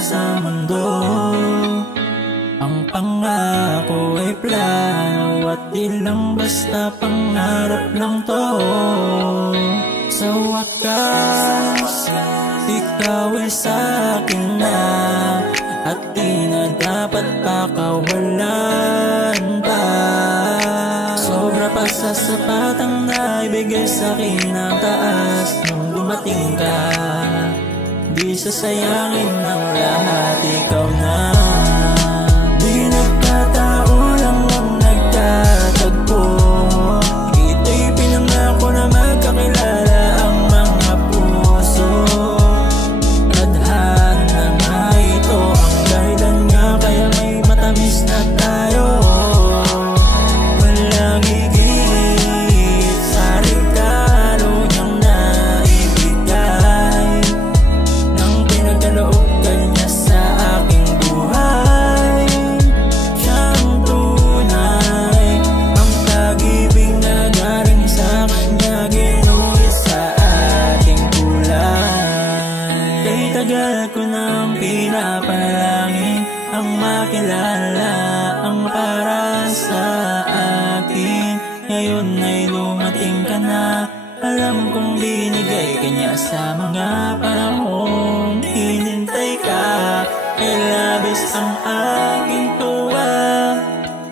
sa mundo. Ang pangako ay plano at di lang basta pangarap lang to. Sa wakas, ikaw ay sa'kin na, at di na dapat pakawalan pa. Sobra pa sa sapat ang naibigay sa'kin ng taas. Nung dumating ka, di sasayangin ang lahat, ikaw na. Di nagkatao lang ang nagkatagpo. Ito'y pinangako na magkakilala ang mga puso. Tadhana nga ito ang dahilan nga kaya may matamis na tayo. Walang higit sa regalo niyang naibigay, nang pinagkaloob ka niya sa aking buhay. Siyang tunay, ang pag-ibig na galing sa kanya, ginuhit sa ating kulay. Kay tagal ko nang pinapanalangin ang makilala ang para sa akin. Ngayon ay dumating ka na, alam kong binigay ka niya sa mga panahong hinintay ka. Ay labis ang aking tuwa,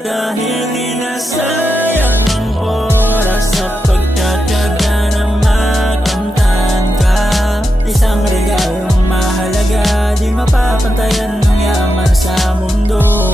dahil di nasayang ang oras sa pagtataga na makamtan ka. Isang regalong mahalaga, di mapapantayan ng yaman sa mundo.